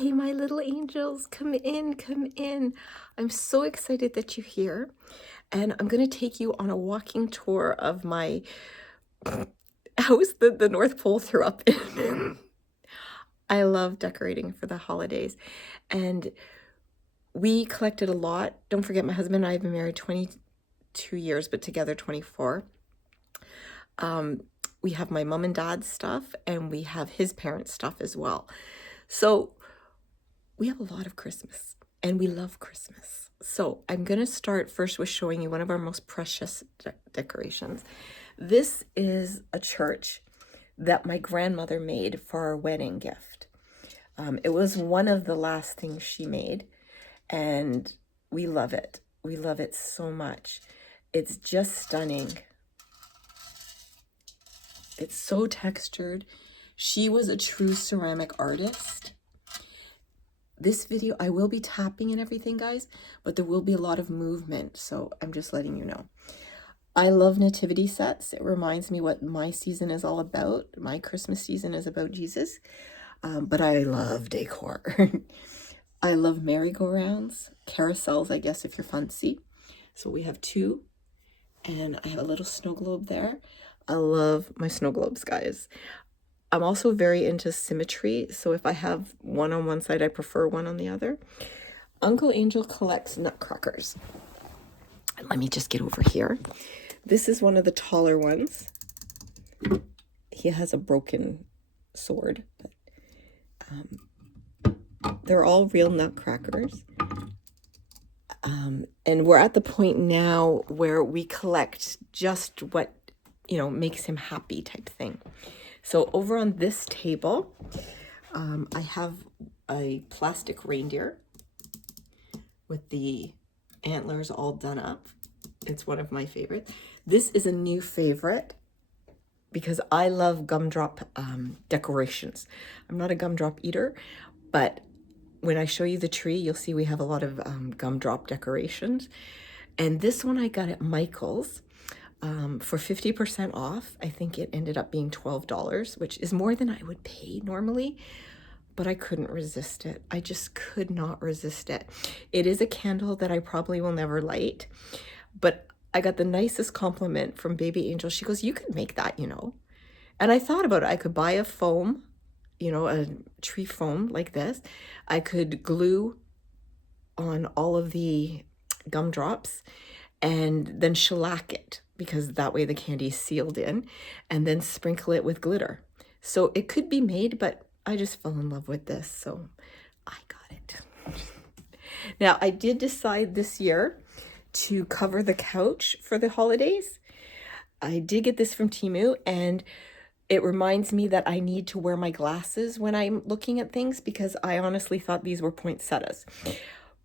Hey, my little angels, come in, come in. I'm so excited that you're here. And I'm going to take you on a walking tour of my house that the North Pole threw up in. I love decorating for the holidays. And we collected a lot. Don't forget, my husband and I have been married 22 years, but together 24. We have my mom and dad's stuff, and we have his parents' stuff as well. So we have a lot of Christmas, and we love Christmas. So I'm going to start first with showing you one of our most precious decorations. This is a church that my grandmother made for our wedding gift. It was one of the last things she made, and we love it. We love it so much. It's just stunning. It's so textured. She was a true ceramic artist. This video, I will be tapping and everything, guys, but there will be a lot of movement, so I'm just letting you know. I love nativity sets. It reminds me what my season is all about. My Christmas season is about Jesus, but I love decor. I love merry-go-rounds, carousels, I guess, if you're fancy. So we have two, and I have a little snow globe there. I love my snow globes, guys. I'm also very into symmetry, so if I have one on one side, I prefer one on the other. Uncle Angel collects nutcrackers. Let me just get over here. This is one of the taller ones. He has a broken sword, but they're all real nutcrackers. And we're at the point now where we collect just what, makes him happy type thing. So over on this table, I have a plastic reindeer with the antlers all done up. It's one of my favorites. This is a new favorite because I love gumdrop decorations. I'm not a gumdrop eater, but when I show you the tree, you'll see we have a lot of gumdrop decorations. And this one I got at Michael's. For 50% off. I think it ended up being $12, which is more than I would pay normally, but I couldn't resist it. I just could not resist it. It is a candle that I probably will never light, but I got the nicest compliment from Baby Angel. She goes, "You could make that, And I thought about it. I could buy a foam, a tree foam like this. I could glue on all of the gumdrops and then shellac it, because that way the candy is sealed in, and then sprinkle it with glitter. So it could be made, but I just fell in love with this, so I got it. Now, I did decide this year to cover the couch for the holidays. I did get this from Temu, and it reminds me that I need to wear my glasses when I'm looking at things, because I honestly thought these were poinsettias.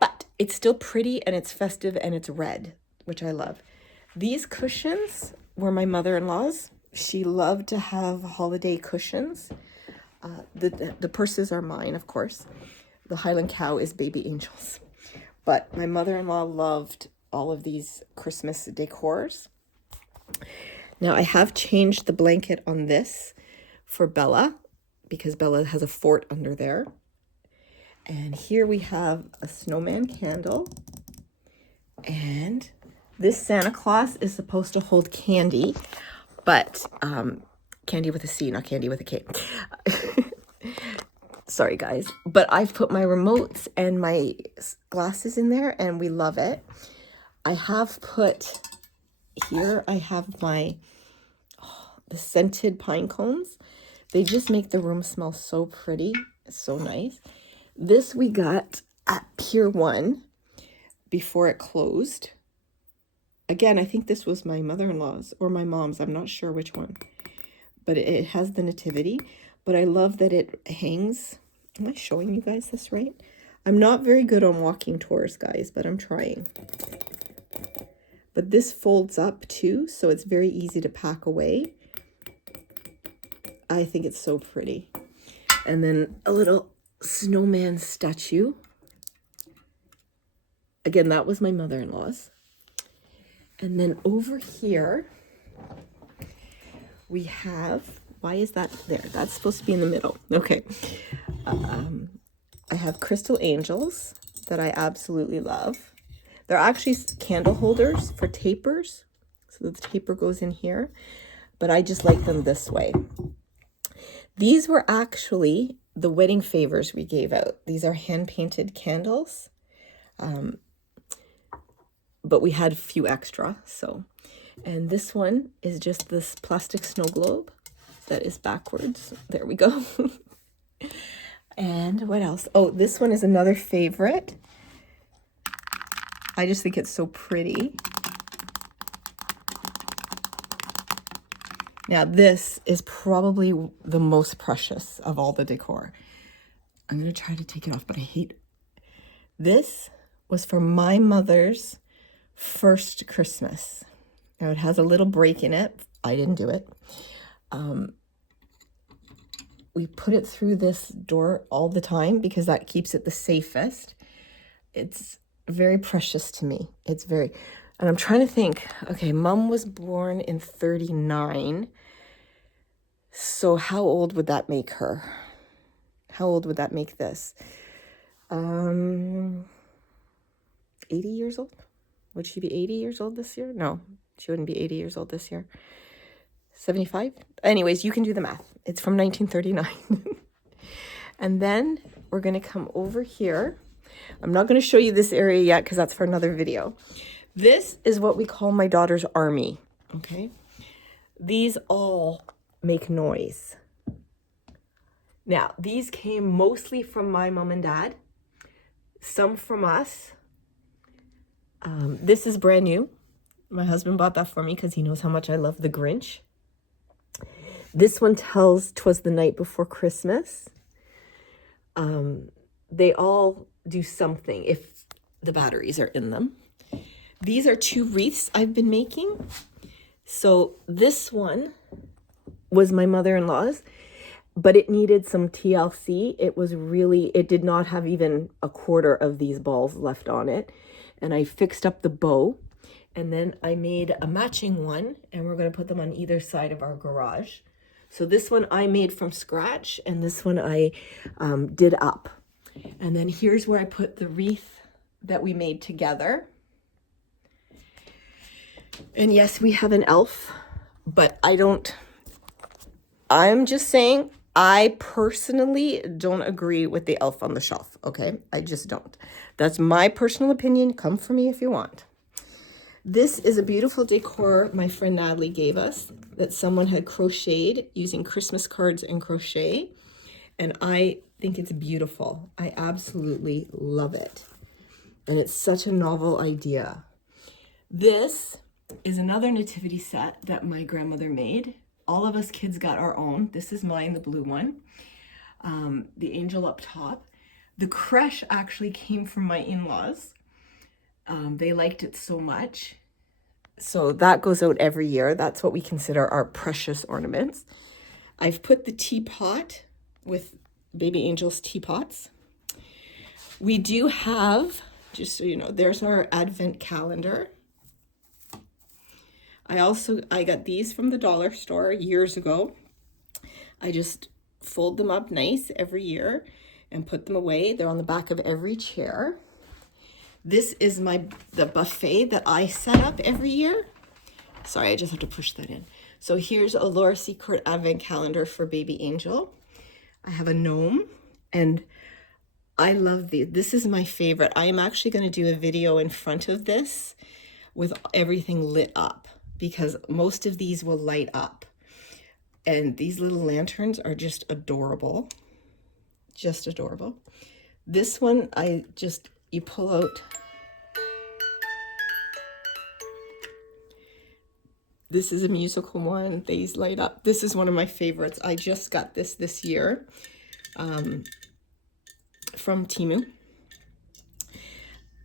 But it's still pretty, and it's festive, and it's red, which I love. These cushions were my mother-in-law's. She loved to have holiday cushions. The purses are mine, of course. The Highland Cow is Baby Angel's. But my mother-in-law loved all of these Christmas decors. Now, I have changed the blanket on this for Bella, because Bella has a fort under there. And here we have a snowman candle. And this Santa Claus is supposed to hold candy, but candy with a C, not candy with a K. Sorry, guys. But I've put my remotes and my glasses in there, and we love it. I have put here, I have my the scented pine cones. They just make the room smell so pretty. It's so nice. This we got at Pier 1 before it closed. Again, I think this was my mother-in-law's or my mom's. I'm not sure which one. But it has the nativity. But I love that it hangs. Am I showing you guys this right? I'm not very good on walking tours, guys, but I'm trying. But this folds up too, so it's very easy to pack away. I think it's so pretty. And then a little snowman statue. Again, that was my mother-in-law's. And then over here, we have, why is that there? That's supposed to be in the middle. Okay. I have crystal angels that I absolutely love. They're actually candle holders for tapers. So the taper goes in here, but I just like them this way. These were actually the wedding favors we gave out. These are hand-painted candles, but we had a few extra, so. And this one is just this plastic snow globe that is backwards. There we go. And what else? Oh, this one is another favorite. I just think it's so pretty. Now, this is probably the most precious of all the decor. I'm going to try to take it off, but I hate it. This was for my mother's first Christmas. Now, it has a little break in it. I didn't do it. We put it through this door all the time because that keeps it the safest. It's very precious to me. It's very... And I'm trying to think, okay, Mom was born in 39. So how old would that make her? How old would that make this? 80 years old? Would she be 80 years old this year? No, she wouldn't be 80 years old this year. 75? Anyways, you can do the math. It's from 1939. And then we're going to come over here. I'm not going to show you this area yet because that's for another video. This is what we call my daughter's army, okay? These all make noise. Now, these came mostly from my mom and dad, some from us. This is brand new. My husband bought that for me because he knows how much I love the Grinch. This one tells 'twas the night before Christmas. They all do something if the batteries are in them. These are 2 wreaths I've been making. So this one was my mother-in-law's, but it needed some TLC. It did not have even a quarter of these balls left on it. And I fixed up the bow, and then I made a matching one, and we're going to put them on either side of our garage. So this one I made from scratch, and this one I did up. And then here's where I put the wreath that we made together. And yes, we have an elf, but I'm just saying, I personally don't agree with the elf on the shelf, okay? I just don't. That's my personal opinion. Come for me if you want. This is a beautiful decor my friend Natalie gave us that someone had crocheted using Christmas cards and crochet. And I think it's beautiful. I absolutely love it. And it's such a novel idea. This is another nativity set that my grandmother made. All of us kids got our own. This is mine, the blue one. The angel up top. The creche actually came from my in-laws. They liked it so much. So that goes out every year. That's what we consider our precious ornaments. I've put the teapot with baby angel's teapots. We do have, just so you know, there's our advent calendar. I got these from the dollar store years ago. I just fold them up nice every year and put them away. They're on the back of every chair. This is the buffet that I set up every year. Sorry, I just have to push that in. So here's a Laura Secord advent calendar for baby angel. I have a gnome, and I love these. This is my favorite. I am actually going to do a video in front of this with everything lit up, because most of these will light up. And these little lanterns are just adorable. Just adorable. This one, you pull out. This is a musical one. These light up. This is one of my favorites. I just got this year from Temu.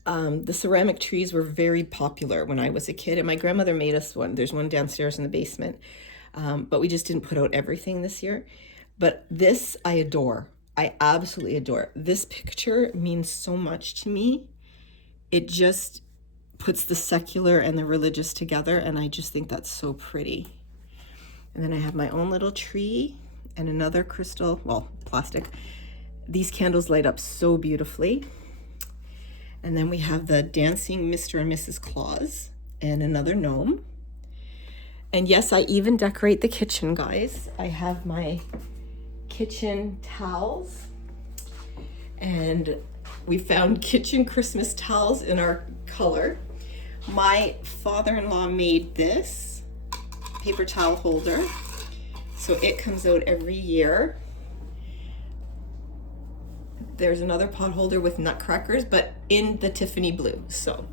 The ceramic trees were very popular when I was a kid, and my grandmother made us one. There's one downstairs in the basement, but we just didn't put out everything this year. But this I adore. I absolutely adore. This picture means so much to me. It just puts the secular and the religious together, and I just think that's so pretty. And then I have my own little tree and another crystal, well, plastic these candles light up so beautifully. And then we have the dancing Mr. and Mrs. Claus and another gnome. And yes, I even decorate the kitchen, guys. I have my kitchen towels, and we found kitchen Christmas towels in our color. My father-in-law made this paper towel holder, so it comes out every year. There's another pot holder with nutcrackers, but in the Tiffany blue. So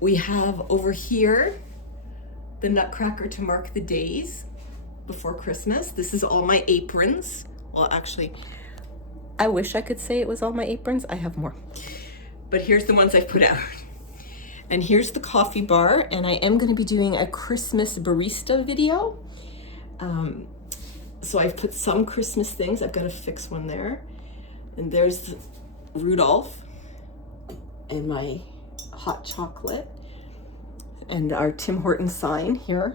we have over here the nutcracker to mark the days before Christmas. This is all my aprons. Well, actually, I wish I could say it was all my aprons. I have more. But here's the ones I've put out. And here's the coffee bar, and I am going to be doing a Christmas barista video. So I've put some Christmas things. I've got to fix one there. And there's Rudolph and my hot chocolate and our Tim Hortons sign here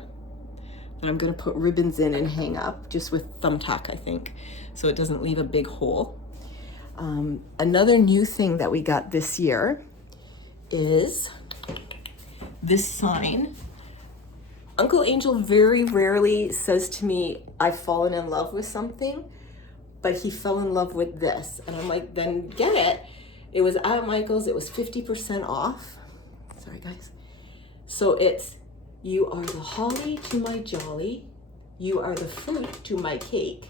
that I'm going to put ribbons in and hang up just with thumbtack, I think, so it doesn't leave a big hole. Another new thing that we got this year is this sign. Uncle Angel very rarely says to me, I've fallen in love with something, but he fell in love with this. And I'm like, then get it. It was at Michael's, it was 50% off. Sorry guys. So it's, you are the holly to my jolly, you are the fruit to my cake,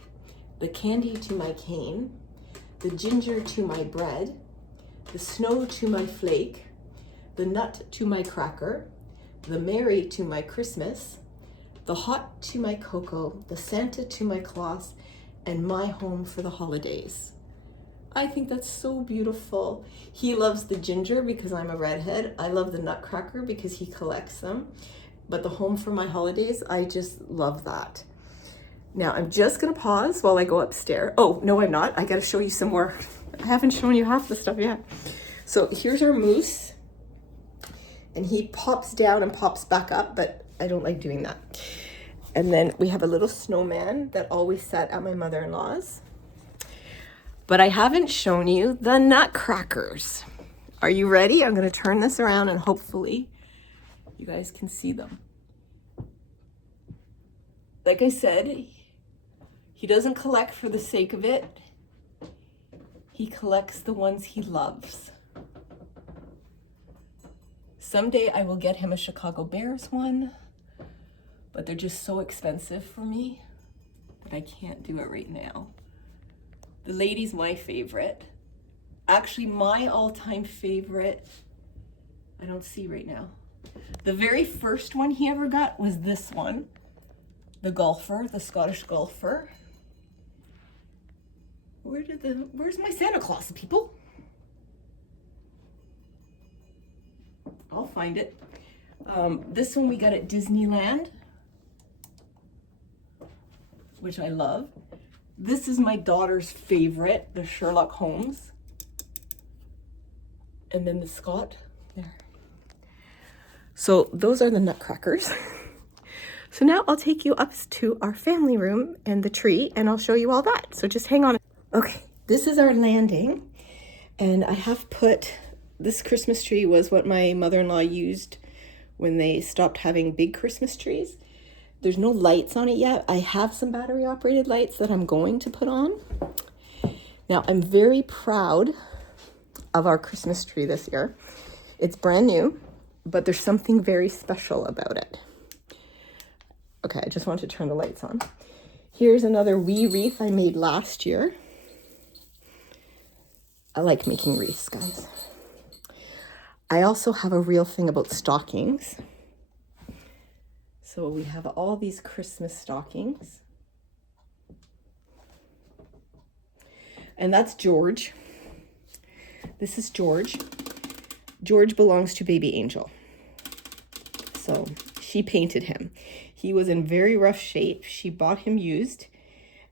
the candy to my cane, the ginger to my bread, the snow to my flake, the nut to my cracker, the Mary to my Christmas, the hot to my cocoa, the Santa to my Claus, and my home for the holidays. I think that's so beautiful. He loves the ginger because I'm a redhead. I love the nutcracker because he collects them. But the home for my holidays, I just love that. Now I'm just gonna pause while I go upstairs. Oh, no, I'm not. I gotta show you some more. I haven't shown you half the stuff yet. So here's our moose. And he pops down and pops back up, but I don't like doing that. And then we have a little snowman that always sat at my mother-in-law's. But I haven't shown you the nutcrackers. Are you ready? I'm gonna turn this around and hopefully you guys can see them. Like I said, he doesn't collect for the sake of it. He collects the ones he loves. Someday I will get him a Chicago Bears one, but they're just so expensive for me that I can't do it right now. The lady's my favorite. Actually, my all-time favorite, I don't see right now. The very first one he ever got was this one, the golfer, the Scottish golfer. Where's my Santa Claus, people? I'll find it. This one we got at Disneyland, which I love. This is my daughter's favorite, the Sherlock Holmes. And then the Scott, there. So those are the nutcrackers. So now I'll take you up to our family room and the tree, and I'll show you all that. So just hang on. Okay, this is our landing. And I have put, this Christmas tree was what my mother-in-law used when they stopped having big Christmas trees. There's no lights on it yet. I have some battery operated lights that I'm going to put on. Now I'm very proud of our Christmas tree this year. It's brand new, but there's something very special about it. Okay, I just want to turn the lights on. Here's another wee wreath I made last year. I like making wreaths, guys. I also have a real thing about stockings. So we have all these Christmas stockings. And that's George. This is George. George belongs to Baby Angel. So she painted him. He was in very rough shape. She bought him used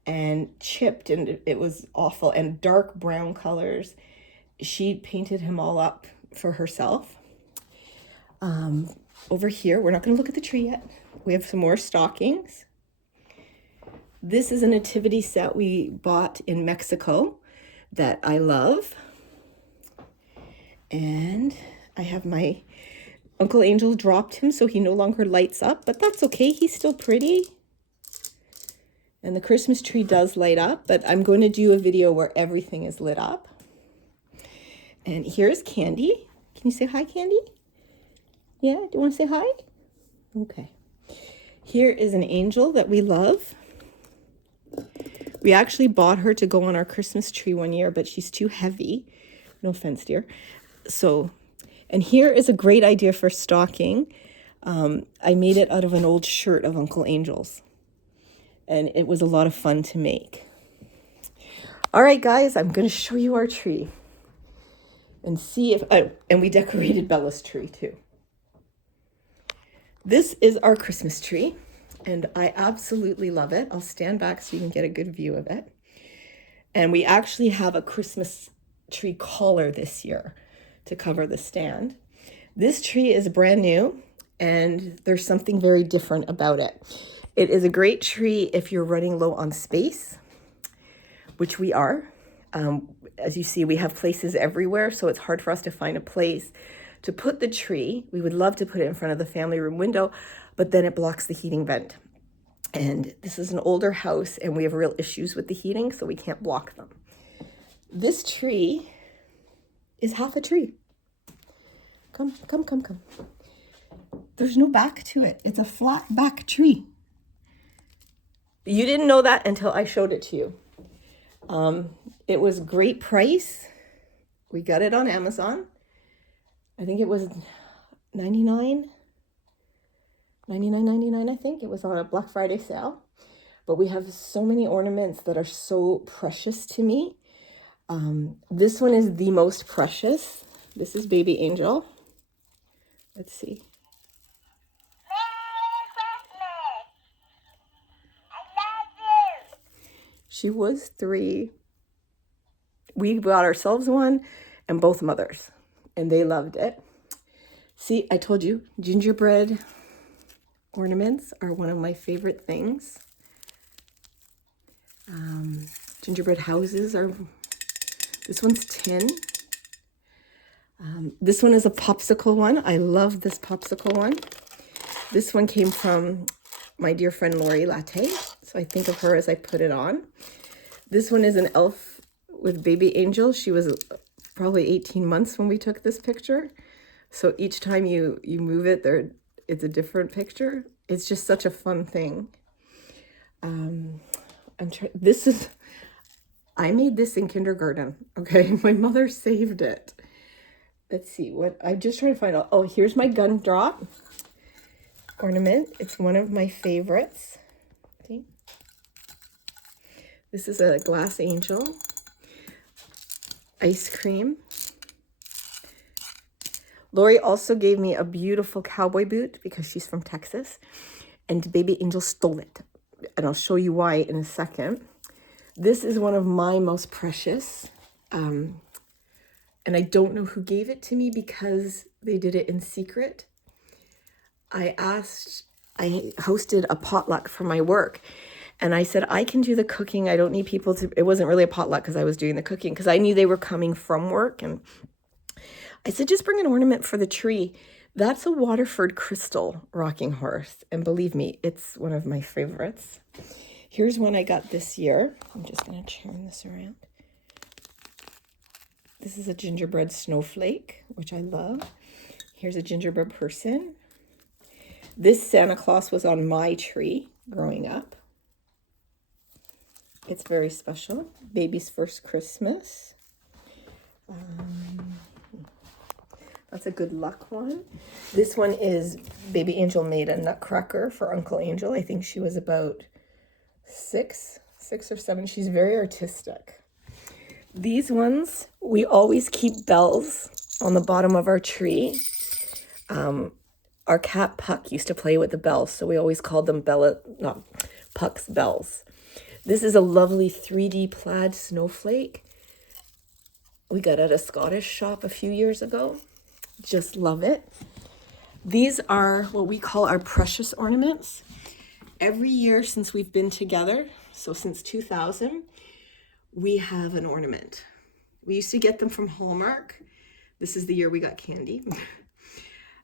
and chipped, and it was awful, and dark brown colors. She painted him all up for herself. Over here, we're not going to look at the tree yet. We have some more stockings. This is a nativity set we bought in Mexico. that I love. And I have my Uncle Angel dropped him, so he no longer lights up, but that's okay. He's still pretty. And the Christmas tree does light up, but I'm going to do a video where everything is lit up. And here's Candy. Can you say hi, Candy? Yeah, do you want to say hi? Okay. Here is an angel that we love. We actually bought her to go on our Christmas tree one year, but she's too heavy. No offense, dear. So, and here is a great idea for stocking. I made it out of an old shirt of Uncle Angel's, and it was a lot of fun to make. All right, guys, I'm going to show you our tree and see if, and we decorated Bella's tree too. This is our Christmas tree, and I absolutely love it. I'll stand back so you can get a good view of it. And we actually have a Christmas tree collar this year to cover the stand. This tree is brand new, and there's something very different about it. It is a great tree if you're running low on space, which we are. As you see, we have places everywhere, so it's hard for us to find a place to put the tree. We would love to put it in front of the family room window, but then it blocks the heating vent. And this is an older house, and we have real issues with the heating, so we can't block them. This tree is half a tree. Come, come, come, come. There's no back to it. It's a flat back tree. You didn't know that until I showed it to you. It was great price. We got it on Amazon. I think it was $99, I think. It was on a Black Friday sale. But we have so many ornaments that are so precious to me. This one is the most precious. This is Baby Angel. Let's see. She was 3. We bought ourselves one and both mothers, and they loved it. See, I told you, gingerbread ornaments are one of my favorite things. Gingerbread houses are, this one's tin. This one is a popsicle one. I love this popsicle one. This one came from my dear friend Lori Latte, so I think of her as I put it on. This one is an elf with Baby Angel. She was probably 18 months when we took this picture. So each time you move it, it's a different picture. It's just such a fun thing. I made this in kindergarten, okay? My mother saved it. Let's see, I'm just trying to find out. Oh, here's my gumdrop ornament. It's one of my favorites. See? This is a glass angel. Ice cream. Lori also gave me a beautiful cowboy boot because she's from Texas, and Baby Angel stole it. And I'll show you why in a second. This is one of my most precious. And I don't know who gave it to me because they did it in secret. I hosted a potluck for my work, and I said, I can do the cooking. I don't need people to, it wasn't really a potluck because I was doing the cooking because I knew they were coming from work. And I said, just bring an ornament for the tree. That's a Waterford crystal rocking horse. And believe me, it's one of my favorites. Here's one I got this year. I'm just going to turn this around. This is a gingerbread snowflake, which I love. Here's a gingerbread person. This Santa Claus was on my tree growing up. It's very special. Baby's first Christmas. That's a good luck one. This one is Baby Angel made a Nutcracker for Uncle Angel. I think she was about six or 7. She's very artistic. These ones, we always keep bells on the bottom of our tree. Our cat Puck used to play with the bells, so we always called them Puck's bells. This is a lovely 3D plaid snowflake. We got it at a Scottish shop a few years ago. Just love it. These are what we call our precious ornaments. Every year since we've been together, so since 2000, we have an ornament. We used to get them from Hallmark. This is the year we got candy.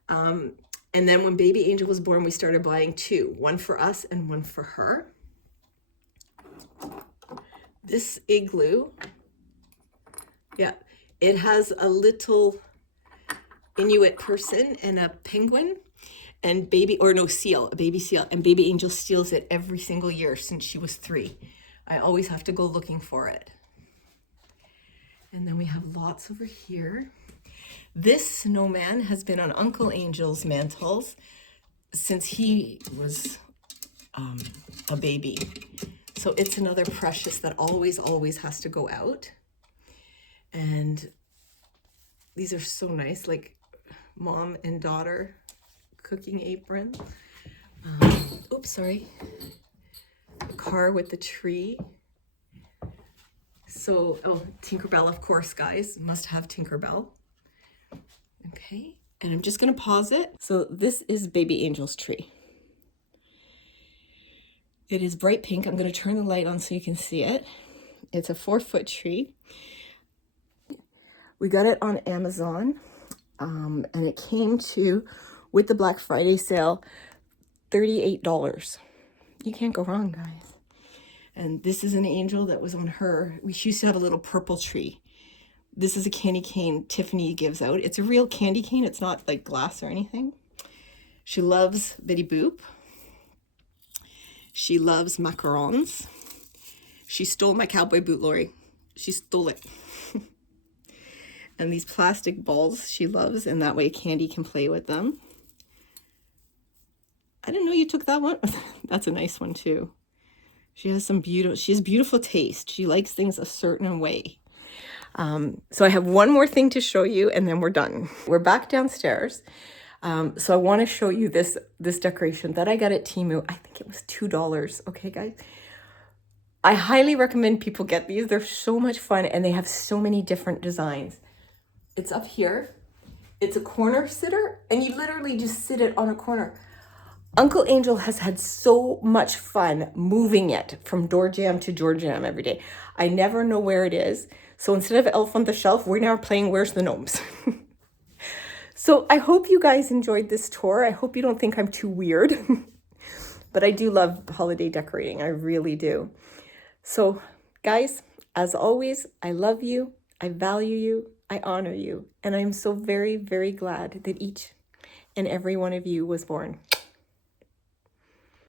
And then when baby Angel was born, we started buying two, one for us and one for her. This igloo, yeah, it has a little Inuit person and a penguin and a baby seal, and baby Angel steals it every single year since she was 3. I always have to go looking for it. And then we have lots over here. This snowman has been on Uncle Angel's mantles since he was a baby. So it's another precious that always has to go out. And these are so nice, like mom and daughter cooking apron. Oops, sorry. A car with the tree. So, oh, Tinkerbell, of course, guys. Must have Tinkerbell. Okay, and I'm just gonna pause it. So this is baby Angel's tree. It is bright pink. I'm gonna turn the light on so you can see it. It's a 4-foot tree. We got it on Amazon, and it came to, with the Black Friday sale, $38. You can't go wrong, guys. And this is an angel that was on her. We used to have a little purple tree. This is a candy cane Tiffany gives out. It's a real candy cane. It's not like glass or anything. She loves Betty Boop. She loves macarons. She stole my cowboy boot, Lori. She stole it. And these plastic balls she loves, and that way Candy can play with them. I didn't know you took that one. That's a nice one too. She has beautiful taste. She likes things a certain way. So I have one more thing to show you and then we're done. We're back downstairs. So I want to show you this decoration that I got at Temu. I think it was $2. Okay, guys. I highly recommend people get these. They're so much fun and they have so many different designs. It's up here. It's a corner sitter and you literally just sit it on a corner. Uncle Angel has had so much fun moving it from door jam to door jam every day. I never know where it is. So instead of Elf on the Shelf, we're now playing Where's the Gnomes? So I hope you guys enjoyed this tour. I hope you don't think I'm too weird. But I do love holiday decorating. I really do. So guys, as always, I love you. I value you. I honor you. And I'm so very, very glad that each and every one of you was born.